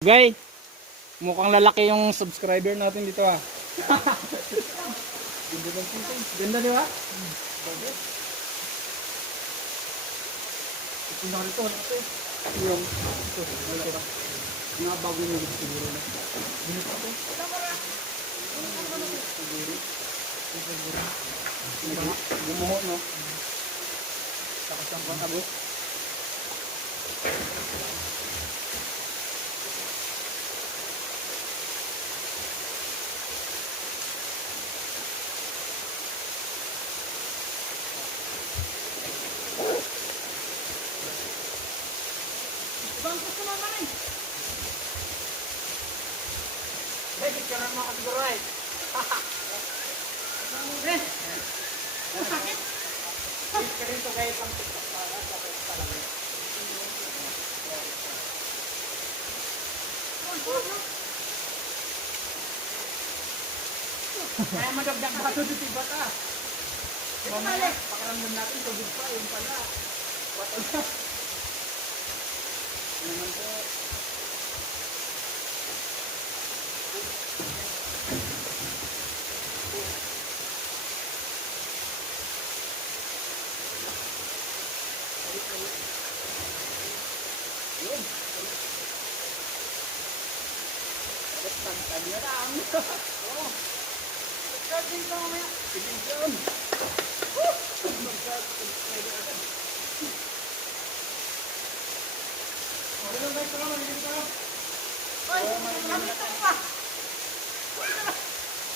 Guys, mukhang lalaki yung subscriber natin dito ah. Ganda ng sisig. Ganda di ba? Bagay. Ito na rito. Yung ito. Wala ba? Mga bagong nilip siguro na. Nilip ako. Siguro. Gumuho no? Takas ang pangabot. Bangkos ko naman eh. Hey, picturean mo ako siguro eh. Eh, masakit. Picturean to guys ang TikTok para sa talaga. Kaya madagdag ba ito dito ba ta? Mamaya, pakaramdam natin tubig pa, yung pala. Bato na. Naman po. Yun. Tagtag na lang. Oo. Tagtag din ka mamaya. Sige dyan. Ganun guys, tara, maligid ka. Oy, kami ito pa.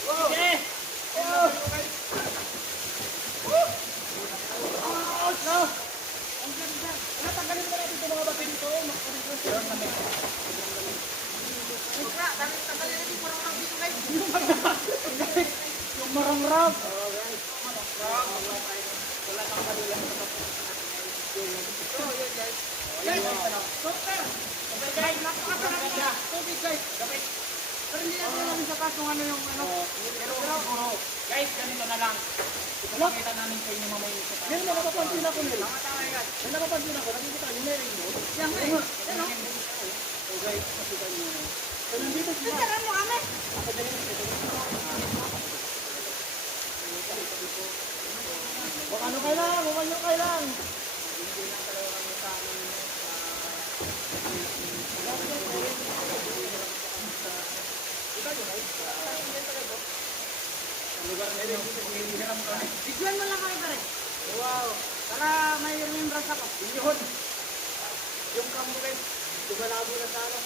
Sige! No! Ang ganda. Ano, tanggalin mo natin itong mga batin dito. Meron kami. Mukha, dami tagalin natin parang lang dito guys. Yung marangrab. Oo guys. Marangrab. Wala kang kalulang sa batin. So, yun guys. Guys, super. Okay guys, napakasarap na tubig guys. Pero hindi natin namin sa kung ano yung ano. Pero guys, ganito na lang. Ipapakita namin sa inyo mamaya yung sa. Yan, nakapapansin ako nila. Yan, nakapapansin ako. Nakikita nyo na rin mo. Yan nga eh. Yan o. So guys, nakita nyo. So nandito sila. Picturean mo kami. Huwag ano kailang, huwag ano kailang. Bigyan mo lang kami pare. Wow. Para may remembrance ako. Yun. Yung kampo guys. Tumalabo na sa ano.